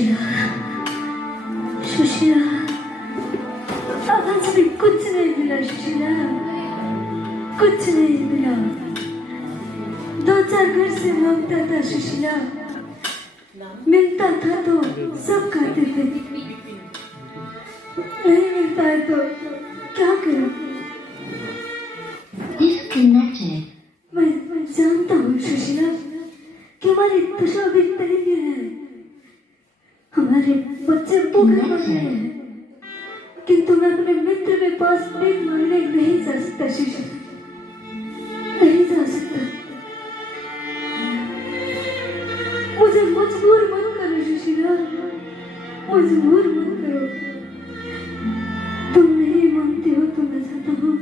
सुशीला, सुशीला, आज भी कुछ नहीं मिला सुशीला, कुछ नहीं मिला। 2-4 घर से मांगता था सुशीला, मिलता था तो सब खाते थे, नहीं मिलता है तो क्या करूं? मैं जानता हूँ सुशीला कि हमारी दशा भी दयनीय है, हमारे बच्चे भूखे मर रहे हैं, किंतु मैं अपने मित्र के पास भीख मांगने नहीं जा सकता सुशीला, नहीं जा सकता। मुझे मजबूर मत करो सुशीला, मजबूर मत करो। तुम नहीं मानती हो तो मैं चाहता हूँ,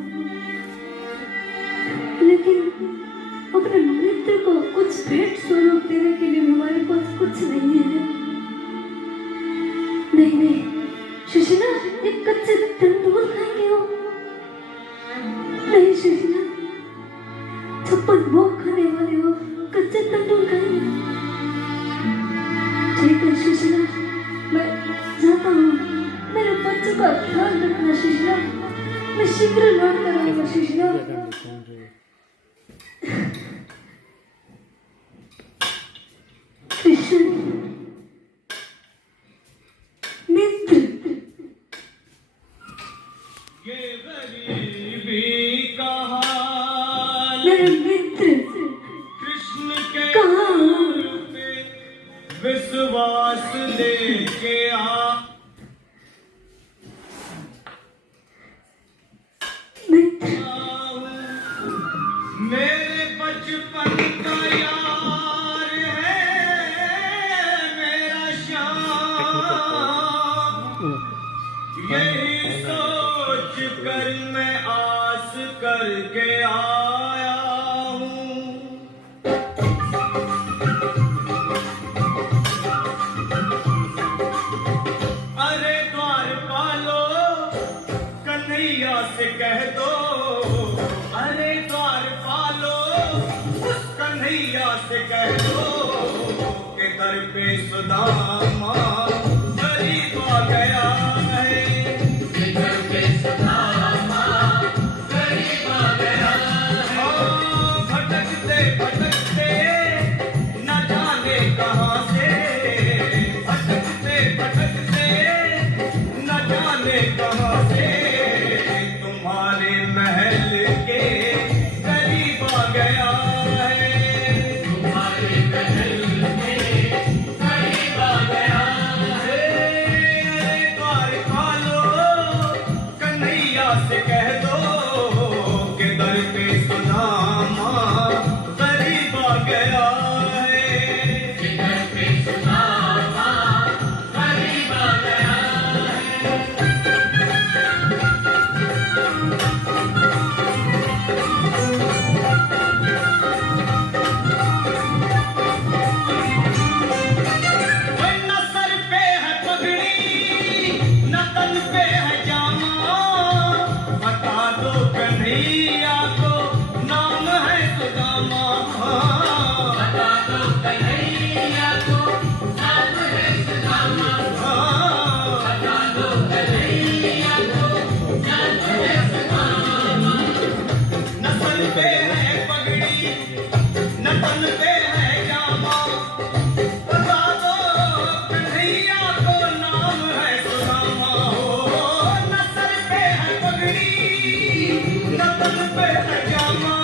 लेकिन अपने मित्र को कुछ भेंट स्वरूप देने के लिए हमारे पास कुछ नहीं है। नहीं नहीं सुशीला, एक कच्चे तंदूर खाएंगे हो? नहीं सुशीला, 56 भोग खाने वाले हो, कच्चे तंदूर खाएंगे? ठीक है सुशीला, मैं जाता हूँ, मेरे बच्चों का ख्याल रखना सुशीला, मैं शीघ्र लौट कर आऊंगा सुशीला। कृष्ण मित्र, ये गरीबी का हाल, मेरे मित्र कृष्ण के कहाँ? पे विश्वास लेके आ। मित्र मेरे बचपन का यार है मेरा श्याम, यही सोच कर मैं आस करके आया हूँ। अरे द्वारपालो कन्हैया से कह दो, अरे द्वारपालो उस कन्हैया से कह दो कि दर पे सुदामा गरीब आ गया है, कि दर पे सुदामा गरीब आ गया है। भटकते भटकते न जाने कहाँ से, भटकते भटकते न जाने कहाँ से तुम्हारे महल के करीब आ गया है, तुम्हारे महल के करीब आ गया है। अरे द्वारपालो कन्हैया से कह दो कि दर पे सुदामा करीब आ गया है, कि दर पे सुदामा करीब आ गया है। न सर पे है पगड़ी न तन पे है जामा, बता दो कन्हैया को नाम है सुदामा, बता दो कन्हैया को नाम है सुदामा, बता दो कन्हैया को नाम है सुदामा। न सर पे है पगड़ी न तन पे है जामा, बता दो कन्हैया को नाम है सुदामा। हो न सर पे है पगड़ी न तन पे है जामा,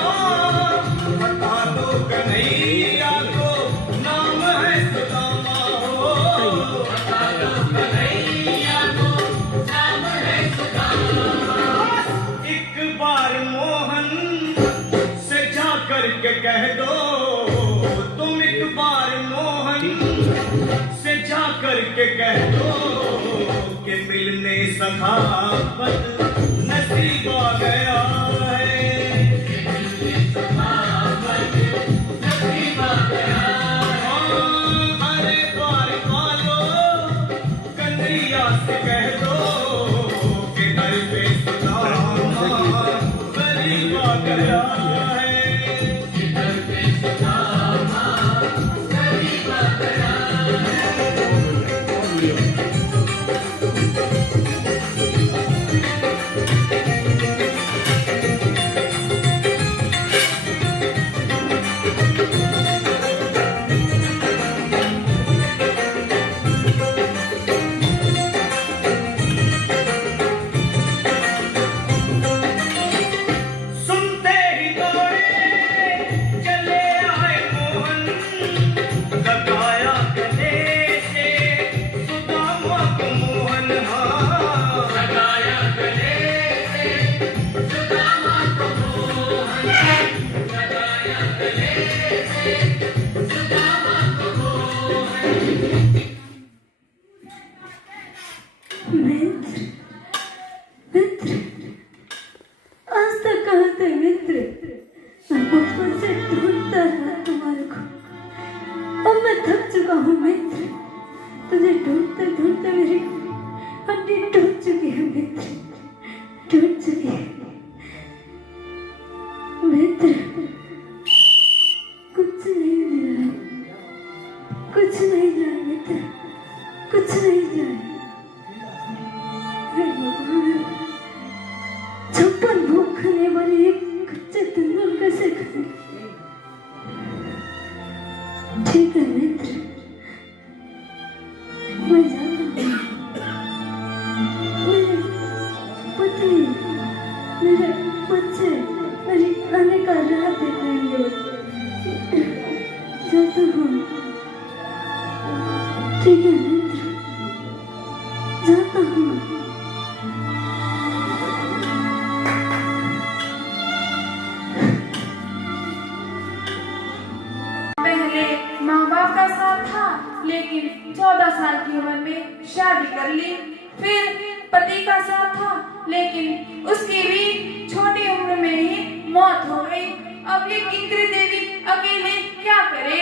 बता दो कन्हैया को नाम है सुदामा। हो बता दो कन्हैया को नाम है सुदामा। एक बार मोहन से जा करके कह दो, तुम एक बार मोहन से जा करके कह दो कि मिलने सखावत नसीब आ गया है, कि मिलने सखावत नसीब आ गया है। अरे द्वारपालो कन्हैया से कह दो कि दर पे सुदामा गरीब आ गया है, कि दर पे सुदामा गरीब आ गया है। सुनते ही दौड़े चले आए मोहन, लगाया गले से सुदामा को मोहन। हाँ, लगाया गले से सुदामा को मोहन, लगाया गले से सुदामा को मोहन। मित्र मित्र, आज तक कहाँ थे मित्र? मैं बचपन से ढूंढता रहा तुम्हारे को। अब मैं थक चुका हूँ मित्र। तुझे ढूंढते ढूंढते मेरी हड्डी टूट चुकी है मित्र, टूट चुकी है मित्र। कुछ नहीं मिला, कुछ नहीं जाए मित्र, कुछ नहीं जाए। हे भगवान, छप्पन भूख खाने वाली एक कच्चे तंदूर कैसे खाए? ठीक है मित्र, मैं जाता हूँ। मेरी पत्नी, मेरे बच्चे मेरी आने का राह देख रहे हैं। जाता हूँ। ठीक है मित्र, जाता हूँ। पहले माँ बाप का साथ था, लेकिन 14 साल की उम्र में शादी कर ली। फिर पति का साथ था, लेकिन उसकी भी छोटी उम्र में ही मौत हो गई। अब ये इंद्र देवी अकेले क्या करे?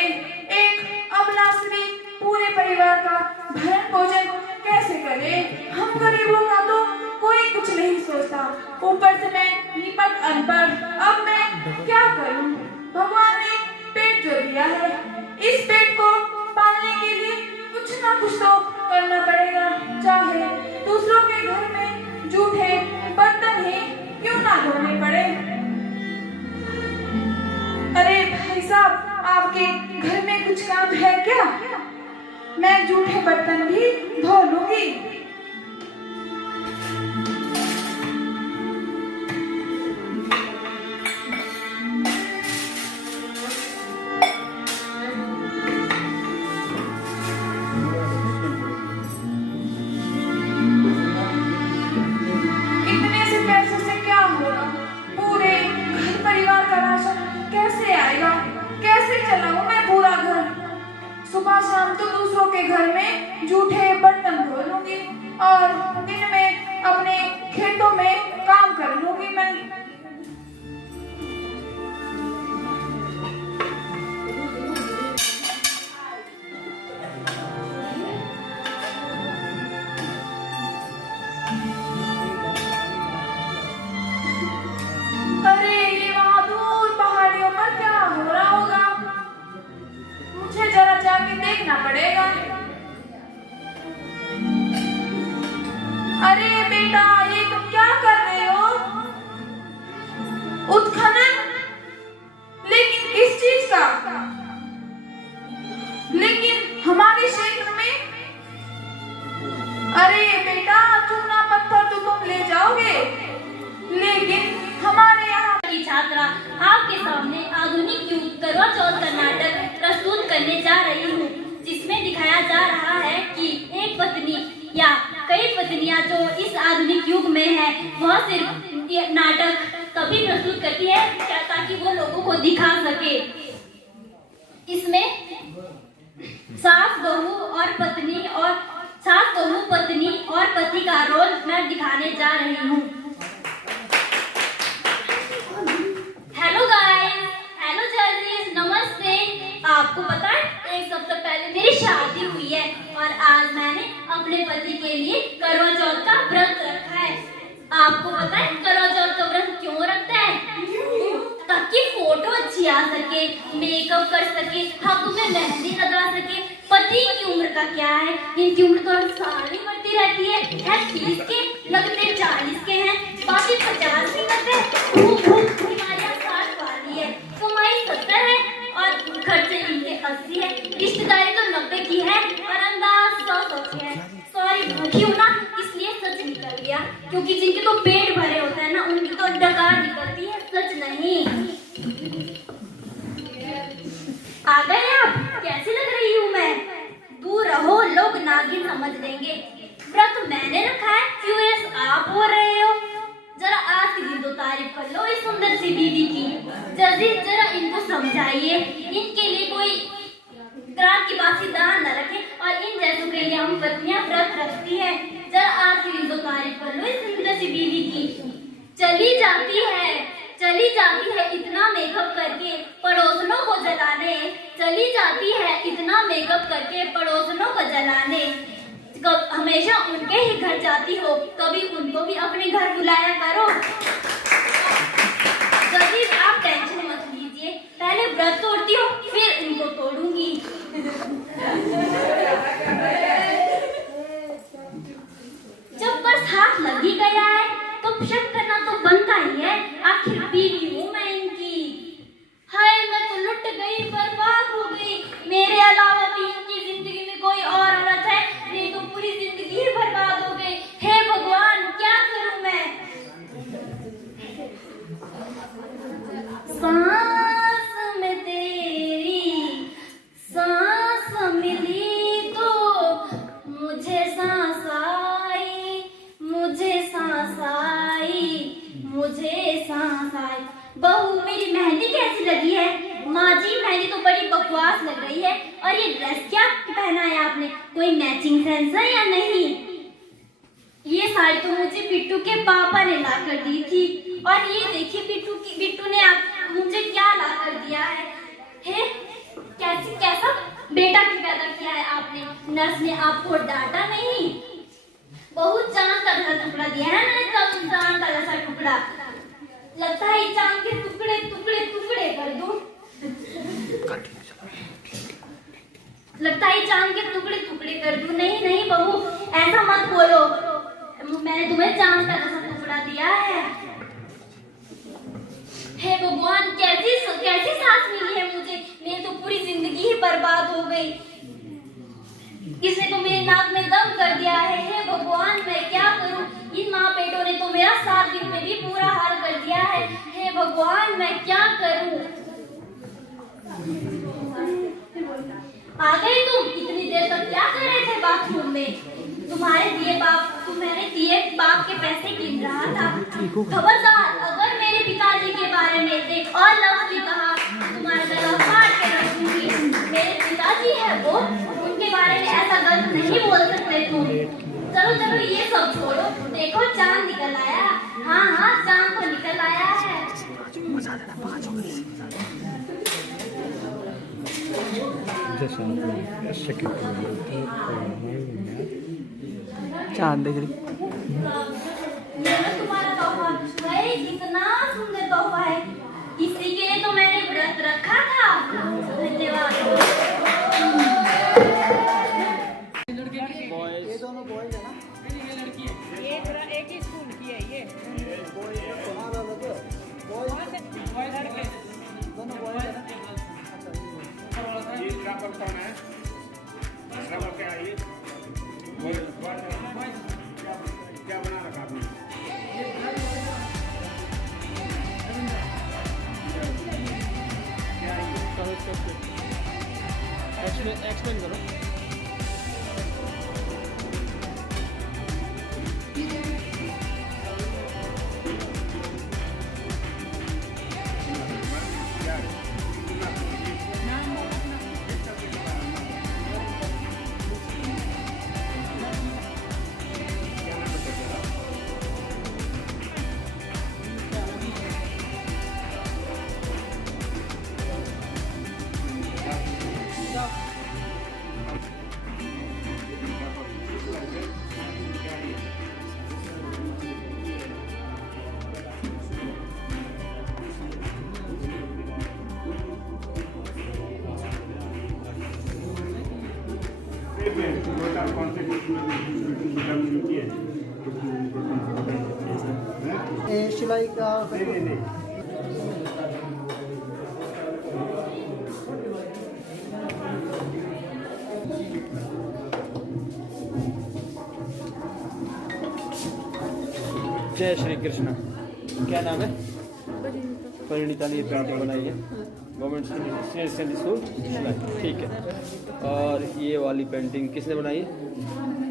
एक अबला स्त्री पूरे परिवार का भरण पोषण कैसे करे? हम गरीबों का तो कोई कुछ नहीं सोचता, ऊपर से मैं निपट अनपढ़। अब मैं क्या करूं? भगवान ने पेट जो दिया है, इस पेट को पालने के लिए कुछ ना कुछ तो करना पड़ेगा, चाहे दूसरों के घर में जूठे बर्तन ही क्यों ना धोने पड़े। अरे भाई साहब, आपके घर में कुछ काम है क्या? मैं जूठे बर्तन भी धो लूंगी। इतने से पैसों से क्या होगा? पूरे घर परिवार का राशन कैसे आएगा? कैसे चलाऊं मैं पूरा घर? सुबह शाम तो दूसरों के घर में जूठे बर्तन धो लूंगी और दिन में अपने खेतों में काम कर लूंगी मैं। अरे ये वहां दूर पहाड़ियों पर क्या हो रहा होगा? मुझे जरा जाके देखना पड़ेगा। अरे बेटा, ये तुम क्या कर रहे हो? उत्खनन? लेकिन किस चीज का? लेकिन हमारे क्षेत्र में? अरे बेटा, चूना पत्थर तो तुम ले जाओगे, लेकिन हमारे यहाँ की छात्रा आपके सामने आधुनिक युग करवा चौथ का नाटक प्रस्तुत करने जा रही हूँ, जिसमें दिखाया जा रहा है कि एक पत्नी या कई पत्नियां जो इस आधुनिक युग में है, वह सिर्फ ये नाटक तभी प्रस्तुत करती है ताकि वो लोगों को दिखा सके। इसमें सास बहू और पत्नी और सास बहू पत्नी और पति का रोल मैं दिखाने जा रही हूँ। हेलो गाइस, हेलो जर्नीज, नमस्ते। आपको पता है, एक हफ्ते पहले मेरी शादी हुई है और आज मैंने अपने पति के लिए करवा चौथ का व्रत रखा है। आपको पता है करवा चौथ का व्रत क्यों रखते हैं? ताकि फोटो अच्छी आ सके, मेकअप कर सके, हाथों में मेहंदी लगा सके, पति की उम्र का क्या है, इनकी उम्र तो साल ही बढ़ती रहती है 30 के, लगते 40 के हैं, बाकी 50 की करते बीमारियां 60 वाली है, कमाई 70 है और खर्चे इनके 80 है, रिश्तेदारी तो 90 की है और अंदाज 100 की है। सॉरी भूखी हूँ ना, इसलिए सच निकल गया, क्योंकि जिनके तो पेट भरे होते हैं ना उनकी तो डकार निकलती है, सच नहीं। आ गए आप? कैसी लग रही हूँ मैं? दूर रहो, लोग नागिन समझ लेंगे। व्रत मैंने रखा है, क्यूरियस आप हो रहे हो। जरा आज के दिन तो तारीफ कर लो इस सुंदर सी बीवी की। जल्दी जरा इनको समझाइए, इनके लिए कोई ग्राहक की बासी दान न रखे और इन जैसों के लिए हम पत्नियां व्रत रखती है। जरा आज के दिन तो तारीफ कर लो इस सुंदर सी बीवी की। चली जाती है इतना मेकअप करके पड़ोसनों को जलाने, चली जाती है इतना मेकअप करके पड़ोसनों को जलाने। हमेशा उनके ही घर जाती हो, कभी उनको भी अपने घर बुलाया करो। जल्दी आप टेंशन मत लीजिए, पहले व्रत तोड़ती हूँ फिर इनको तोड़ूंगी। जब बस हाथ लग ही गया है तो शक करना तो बनता ही है, आखिर बीवी हूँ मैं इनकी। हाय मैं तो लुट गई, बर्बाद हो गई, मेरे अलावा भी इनकी जिंदगी में कोई और औरत है, नहीं तो पूरी जिंदगी ही बर्बाद हो गई। हे भगवान क्या करूं मैं? सांस में तेरी सांस मिली तो मुझे सांस आई, मुझे सांस आई, मुझे सांस आई। बहू मेरी मेहंदी कैसी लगी है? माँ जी मेहंदी तो बड़ी बकवास लग रही है, और ये ड्रेस क्या पहना है आपने? कोई मैचिंग सेंस है या नहीं? ये साड़ी तो मुझे बिट्टू के पापा ने ला कर दी थी, और ये देखिए बिट्टू ने मुझे क्या ला कर दिया है। हे कैसा बेटा पैदा किया है आपने? नर्स ने आपको डांटा नहीं? बहुत चांद का टुकड़ा दिया है मैंने, चांद का जैसा टुकड़ा। लगता है चांद के टुकड़े टुकड़े टुकड़े कर दूं। लगता है चांद के टुकड़े टुकड़े कर दूं। नहीं बहू ऐसा मत बोलो, मैंने तुम्हें चांद का जैसा टुकड़ा दिया है। हे भगवान कैसी सांस मिली है मुझे, मेरी तो पूरी जिंदगी ही बर्बाद हो गई। किसने तो मेरे नाक में दम कर दिया है। हे भगवान मैं क्या करूं? इन माँ पेटों ने तो मेरा 7 दिन में भी पूरा हाल कर दिया है। हे भगवान मैं क्या करूं? आ गए तुम? इतनी देर तक क्या कर रहे थे बाथरूम में? तुम्हारे दिए बाप के पैसे गिन रहा था। खबरदार अगर मेरे पिताजी के बारे में एक और लफ्ज भी कहा तुम्हारा गला फाड़ के रखूंगी। मेरे पिताजी है वो, उनके बारे में ऐसा गलत नहीं बोल सकते तुम। चलो ये सब छोड़ो, देखो चांद निकल आया। हाँ चांद तो निकल आया है। चांद देख रही तुम्हारा तोहफा भाई कितना सुंदर तोहफा है, इसी के लिए तो मैंने व्रत रखा था। धन्यवाद। ये दोनों बॉयज है ना? ये लड़की है, ये पूरा एक ही स्कूल की है। ये बॉयज लड़के दोनों बॉयज है ना? ये श्रावण कौन है? श्रावण क्या है? ये क्या बना रखा आपने? एक्सप्लेन करो। सिलाई का जय श्री कृष्ण। क्या नाम है? परिणीता ने ये पेंटिंग बनाई है, गवर्नमेंट सीनियर सेकेंडरी स्कूल, ठीक है। और ये वाली पेंटिंग किसने बनाई है?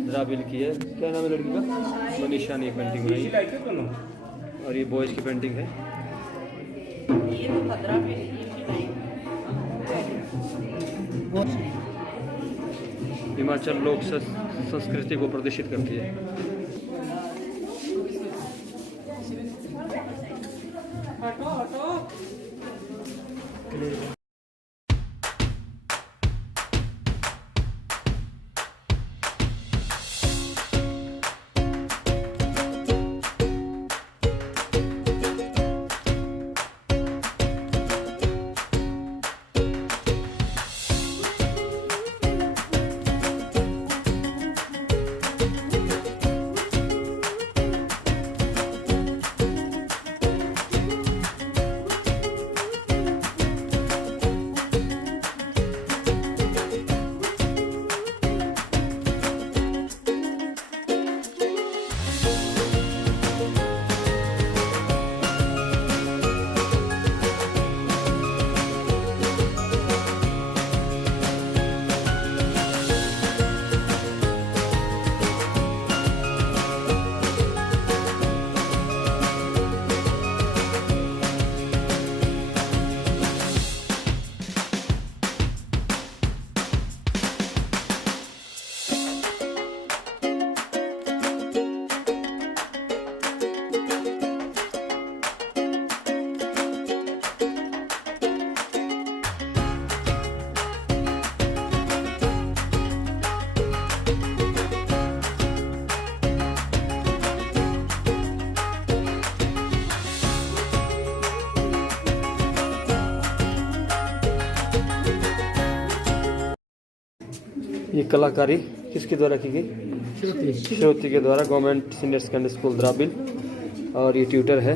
द्राबिल की है। क्या नाम है लड़की का? मनीषा ने ये पेंटिंग बनाई है। और ये बॉयज़ की पेंटिंग है। हिमाचल लोक संस्कृति को प्रदर्शित करती है। ये कलाकारी किसके द्वारा की गई? श्रुति के द्वारा, गवर्नमेंट सीनियर सेकेंडरी स्कूल द्राबिल। और ये ट्यूटर है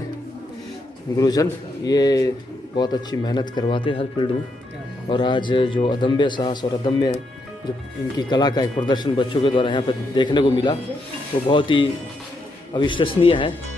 गुरुजन, ये बहुत अच्छी मेहनत करवाते हैं हर फील्ड में। और आज जो अदम्य साहस और अदम्य जो इनकी कला का एक प्रदर्शन बच्चों के द्वारा यहाँ पर देखने को मिला, वो बहुत ही अविश्वसनीय है।